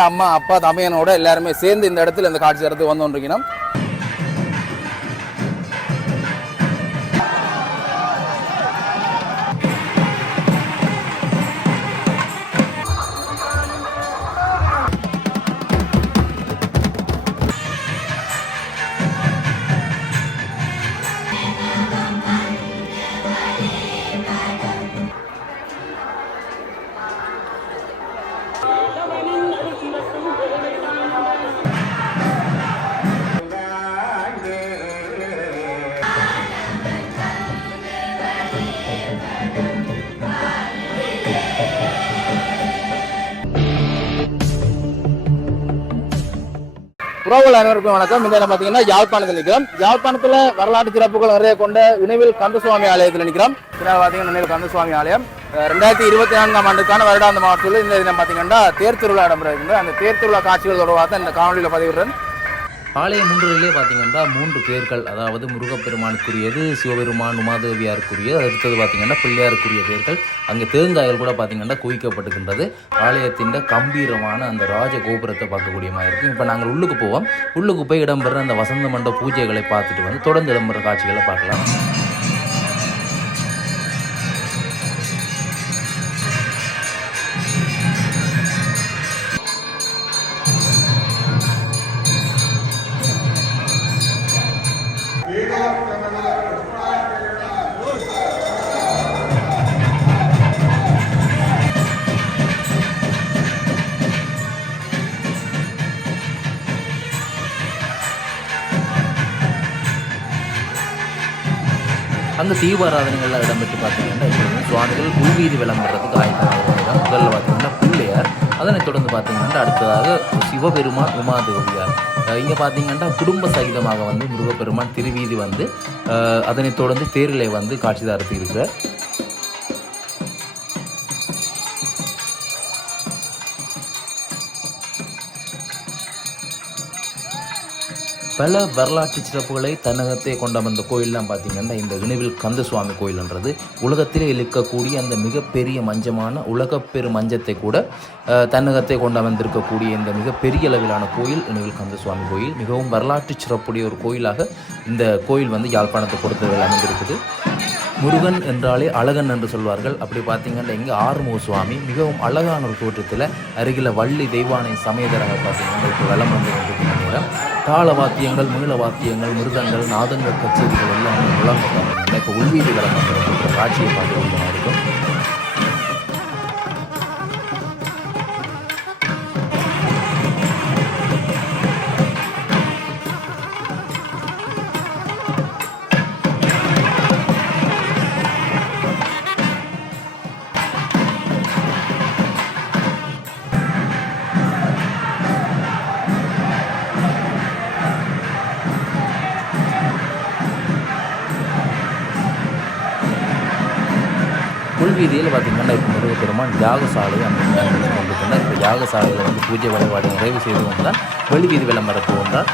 அம்மா அப்பா தமையனோட எல்லாருமே சேர்ந்து இந்த இடத்துல இந்த காட்சி தரத்துக்கு வந்துருக்கணும். உறவுகள் அனைவருக்கும் வணக்கம். இந்த பார்த்தீங்கன்னா யாழ்ப்பாணத்தில் நிற்கிறோம். யாழ்ப்பாணத்தில் வரலாற்று சிறப்புகள் நிறைய கொண்ட இணைவில் கந்தசுவாமி ஆலயத்தில் நிற்கிறோம். பார்த்தீங்கன்னா இணைவில் கந்தசுவாமி ஆலயம் 2024ஆம் ஆண்டுக்கான வருடாந்த மாவட்டத்தில் இந்த தினம் பார்த்தீங்கன்னா தேர் திருவிழா இடம்பெறுகின்ற அந்த தேர் திருவிழா காட்சிகள் தொடர்பாக தான் இந்த காணொலியில் பதிவிடுறேன். ஆலய முன்றிலே பார்த்தீங்கன்னா 3 பேர்கள், அதாவது முருகப்பெருமானுக்குரியது, சிவபெருமான் உமாதேவியாருக்குரியது, அடுத்தது பார்த்தீங்கன்னா பிள்ளையாருக்குரிய பேர்கள். அங்கே தேங்காய்கள் கூட பார்த்தீங்கன்னா குவிக்கப்பட்டுகின்றது. ஆலயத்தின் கம்பீரமான அந்த ராஜ கோபுரத்தை பார்க்கக்கூடிய மாதிரி இருக்கும். இப்போ நாங்கள் உள்ளுக்கு போவோம். உள்ளுக்கு போய் இடம்பெற அந்த வசந்த மண்ட பூஜைகளை பார்த்துட்டு வந்து தொடர்ந்து இடம்பெற காட்சிகளை பார்க்கலாம். அங்கே தீபாராதனைகள்லாம் இடம்பெற்று பார்த்தீங்கன்னா இப்போ சுவாமிகள் உள்வீதி விளம்பரத்துக்கு ஆயத்தமாக முதல்ல பார்த்தீங்கன்னா பிள்ளையார், அதனைத் தொடர்ந்து பார்த்தீங்கன்னா அடுத்ததாக சிவபெருமான் உமாதேவியார். இங்கே பார்த்தீங்கன்னா குடும்ப சகிதமாக வந்து முருகப்பெருமான் திருவீதி வந்து அதனைத் தொடர்ந்து தேரிலை வந்து காட்சிதாரத்துக்கு இருக்கிறார். பல வரலாற்று சிறப்புகளை தன்னகத்தை கொண்டமர்ந்த கோயிலெலாம் பார்த்திங்கன்னா இந்த இணைவில் கந்தசுவாமி கோயில்ன்றது உலகத்திலே இருக்கக்கூடிய அந்த மிகப்பெரிய மஞ்சமான உலகப்பெரு மஞ்சத்தை கூட தன்னகத்தை கொண்டமர்ந்திருக்கக்கூடிய இந்த மிகப்பெரிய அளவிலான கோயில் இணைவில் கந்தசுவாமி கோயில். மிகவும் வரலாற்று சிறப்புடைய ஒரு கோயிலாக இந்த கோயில் வந்து யாழ்ப்பாணத்தை பொறுத்தவரை அமைந்திருக்குது. முருகன் என்றாலே அழகன் என்று சொல்வார்கள். அப்படி பார்த்தீங்கன்னா இங்கே ஆறுமுக சுவாமி மிகவும் அழகான ஒரு தோற்றத்தில் அருகில் வள்ளி தெய்வானை சமேதராக பார்த்தீங்கன்னா இப்போ வலம் வந்து கொண்டிருக்கிற நேரம் தாள வாத்தியங்கள், மீள வாத்தியங்கள், மிருதங்கள், நாதங்கள், கச்சேரிகள் எல்லாம் முழங்க பார்த்தீங்கன்னா இப்போ உள்வீதி வலம் வந்து கொண்டிருக்கிற காட்சியை பார்க்க இருக்கும். உள்வீதியில் பார்த்திங்கன்னா இப்போ முருகப்பெருமான் யாகசாலையை அமைந்து கொண்டிருக்கின்றார். இப்போ யாகசாலையில் வந்து பூஜை வழிபாடு நிறைவு செய்து கொண்டால் வெளிவீதி விளம்பரத்து கொண்டார்.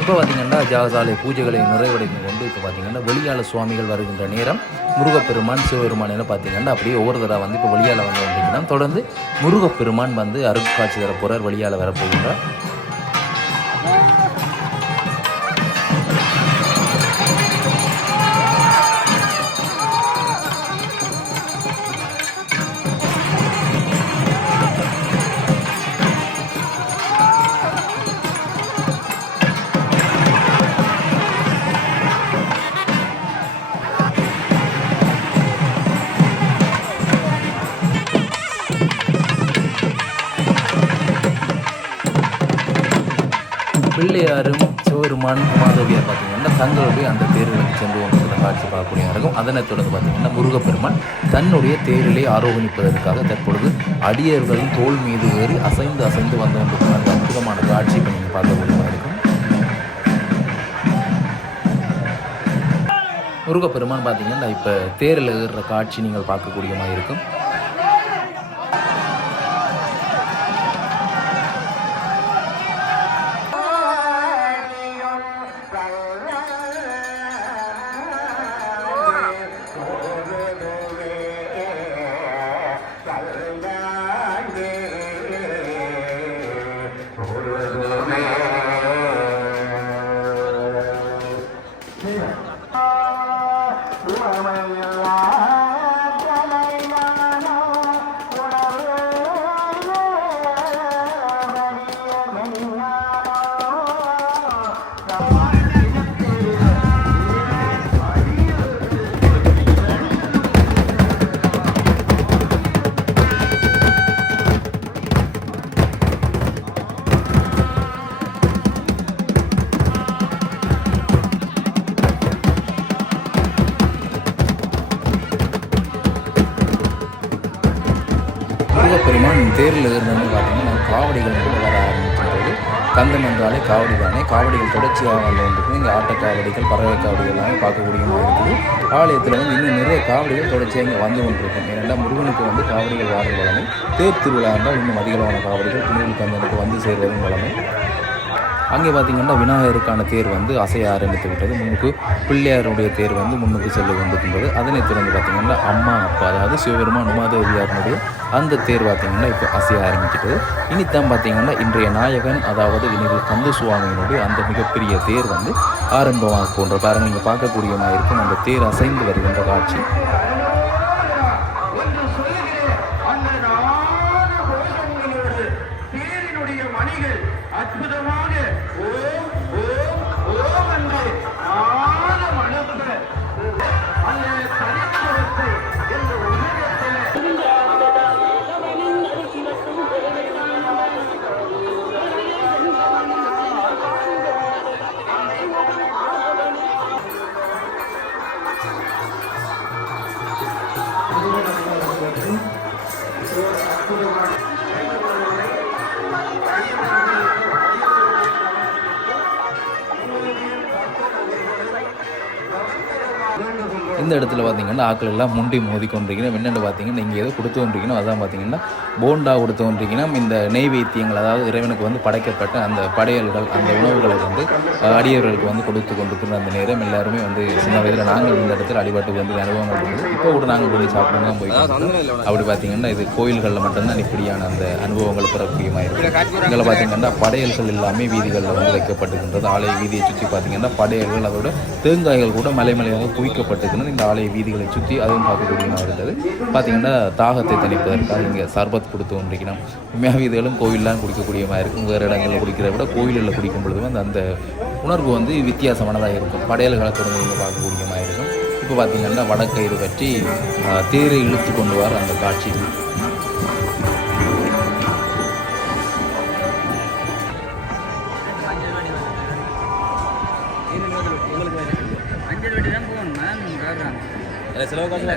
இப்போ பார்த்திங்கன்னா யாகசாலை பூஜைகளை நிறைவடைந்து கொண்டு இப்போ பார்த்திங்கன்னா வெளியாள சுவாமிகள் வருகின்ற நேரம் முருகப்பெருமான் சிவபெருமான் என்ன பார்த்திங்கன்னா அப்படியே ஒவ்வொரு தடவை வந்து இப்போ வெளியால் வந்து வந்திங்கன்னா தொடர்ந்து முருகப்பெருமான் வந்து அருட்காட்சி தரப்போகிறார், வெளியால் வரப்போகின்றார். பிள்ளையாரும் சிவபெருமான் உமாதேவியார் பார்த்தீங்கன்னா தங்களுடைய அந்த தேர்களுக்கு சென்று கொண்டிருக்கிற காட்சி பார்க்கக்கூடிய இருக்கும். அதனைத் தொடர்ந்து பார்த்தீங்கன்னா முருகப்பெருமான் தன்னுடைய தேரிலே ஆரோகணிப்பதற்காக தற்பொழுது அடியர்களின் தோல் மீது ஏறி அசைந்து அசைந்து வந்து கொண்டிருக்கிற அந்த அற்புதமான காட்சி இப்போ நீங்கள் பார்க்கக்கூடியதாக இருக்கும். முருகப்பெருமான் பார்த்தீங்கன்னா இப்போ தேரில் ஏறுற காட்சி நீங்கள் பார்க்கக்கூடியமாக இருக்கும். முருகப்பெருமான் தேரில் இருந்து பார்த்தீங்கன்னா காவடிகள் வந்து வர ஆரம்பிக்கின்றது. கந்தன் என்றாலே காவடி தானே, காவடிகள் தொடர்ச்சியாக வந்து வந்துருக்கு. இங்கே ஆட்ட காவடிகள், பறவை காவடிகள் எல்லாமே பார்க்கக்கூடியமாக இருக்குது. ஆலயத்தில் வந்து இன்னும் நிறைய காவடிகள் தொடர்ச்சியாக இங்கே வந்து கொண்டிருக்கும். ஏனென்றால் முருகனுக்கு வந்து காவடிகள் வாடுற வளமை, தேர் திருவிழா என்றால் இன்னும் அதிகளவான காவடிகள் புனித கந்தனுக்கு வந்து சேர்வதும் வளமை. அங்கே பார்த்திங்கன்னா விநாயகருக்கான தேர் வந்து அசைய ஆரம்பித்து விட்டது. முன்னுக்கு பிள்ளையாருடைய தேர் வந்து முன்னுக்கு செல்ல கொண்டிருக்கின்றது. அதனைத் தொடர்ந்து பார்த்திங்கன்னா அம்மா அப்பா, அதாவது சிவபெருமான் உமாதேவியாருடைய அந்த தேர் பார்த்திங்கன்னா இப்போ அசைய ஆரம்பிக்கிட்டது. இனித்தான் பார்த்திங்கன்னா இன்றைய நாயகன், அதாவது இனிவில் கந்தசுவாமியினுடைய அந்த மிகப்பெரிய தேர் வந்து ஆரம்பமாக போன்ற பாருங்கள், நீங்கள் பார்க்கக்கூடியமாக இருக்கும் அந்த தேர் அசைந்து வருகின்ற காட்சி. இந்த இடத்துல பார்த்தீங்கன்னா ஆக்கள் எல்லாம் முண்டி மோதி கொண்டிருக்கணும். என்னென்னு பார்த்தீங்கன்னா நீங்கள் ஏதோ கொடுத்து கொண்டிருக்கணும். அதான் பார்த்தீங்கன்னா போண்டா கொடுத்து கொண்டிருக்கணும். இந்த நெய்வேத்தியங்கள், அதாவது இறைவனுக்கு வந்து படைக்கப்பட்ட அந்த படையல்கள், அந்த உணவுகளை வந்து அடியவர்களுக்கு வந்து கொடுத்து கொண்டிருக்கிற அந்த நேரம் எல்லாருமே வந்து சின்ன வயதில் நாங்கள் இந்த இடத்துல அடிபாட்டுக்கு வந்து அனுபவங்கள் இருக்குது. இப்போ கூட நாங்கள் போய் சாப்பிட்டு தான் போய் அப்படி பார்த்தீங்கன்னா இது கோயில்களில் மட்டும்தான் இப்படியான அந்த அனுபவங்கள் பெறக்கூடியமாக இருக்குது. இதில் பார்த்தீங்கன்னா படையல்கள் எல்லாமே வீதிகளில் வந்து வைக்கப்பட்டிருக்கின்றது. ஆலய வீதியை சுற்றி பார்த்தீங்கன்னா படையல்கள், அதோட தேங்காய்கள் கூட மலைமலையாக குவிக்கப்பட்டிருக்கிறது. இந்த ஆலய வீதிகளை சுற்றி அதுவும் பார்க்கக்கூடியமாக இருந்தது. பார்த்திங்கன்னா தாகத்தை தணிப்பதற்காக இங்கே சர்பத் கொடுத்து கொண்டிருக்கணும். உண்மையாக வீதிகளும் கோயிலெலாம் குடிக்கக்கூடியமாக இருக்கும். வேறு இடங்களில் குடிக்கிறத விட கோயிலில் குடிக்கும் பொழுது வந்து அந்த உணர்வு வந்து வித்தியாசமானதாக இருக்கும். படையல்களை தொடர்ந்து இங்கே பார்க்கக்கூடியமாக இருக்கும். இப்போ பார்த்திங்கன்னா வடக்கயிறு பற்றி தேரை இழுத்து கொண்டு வர அந்த காட்சி. செலவு காசு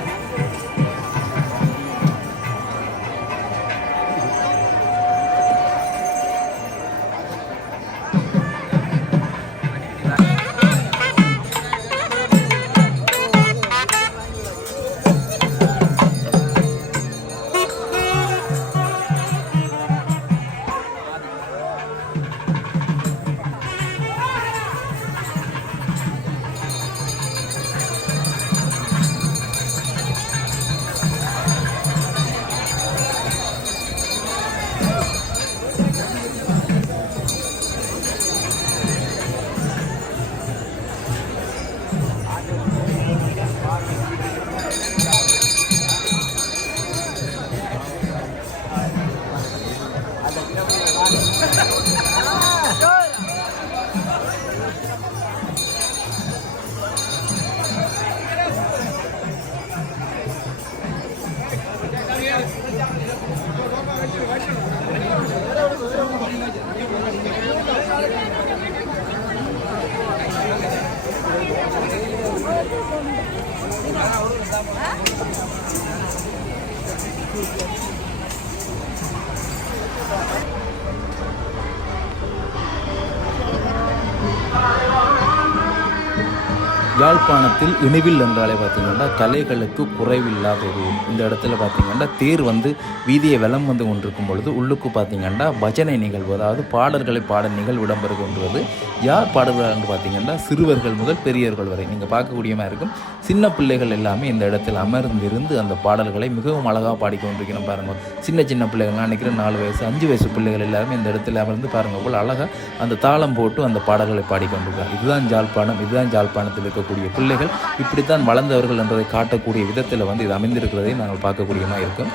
யாழ்ப்பாணத்தில் இணுவில் என்றாலே பார்த்திங்கன்னா கலைகளுக்கு குறைவில்லாத ஒரு ஊர். இந்த இடத்துல பார்த்திங்கன்னா தேர் வந்து வீதியை வலம் வந்து கொண்டிருக்கும் பொழுது உள்ளுக்கு பார்த்திங்கன்னா பஜனை நிகழ்வு, அதாவது பாடல்களை பாட நிகழ்வு இடம்பெறுகின்றது. யார் பாடுகிறார்கள் பார்த்திங்கன்னா சிறுவர்கள் முதல் பெரியவர்கள் வரை நீங்கள் பார்க்கக்கூடியமாக இருக்கும். சின்ன பிள்ளைகள் எல்லாமே இந்த இடத்தில் அமர்ந்திருந்து அந்த பாடல்களை மிகவும் அழகாக பாடிக்கொண்டிருக்கணும். பாருங்கள், சின்ன சின்ன பிள்ளைகள், நான் நினைக்கிறேன் 4 வயசு 5 வயசு பிள்ளைகள் எல்லாருமே இந்த இடத்துல அமர்ந்து பாருங்கள் போல் அழகாக அந்த தாளம் போட்டு அந்த பாடல்களை பாடிக்கொண்டிருக்கிறார். இதுதான் யாழ்ப்பாணம், இதுதான் யாழ்ப்பாணத்தில் இருக்கக்கூடிய பிள்ளைகள், இப்படித்தான் வளர்ந்தவர்கள் என்பதை காட்டக்கூடிய விதத்தில் வந்து இது அமைந்திருக்கிறதை நாங்கள் பார்க்கக்கூடியமாக இருக்கும்.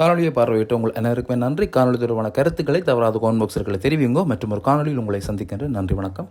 காணொலியை பார்வையிட்டு உங்கள் அனைவருக்குமே நன்றி. காணொலி தொடர்பான கருத்துக்களை தவறாத கமெண்ட் பாக்ஸில் தெரிவிங்கோ. மற்றும் ஒரு காணொலியில் உங்களை சந்திக்கின்றேன். நன்றி, வணக்கம்.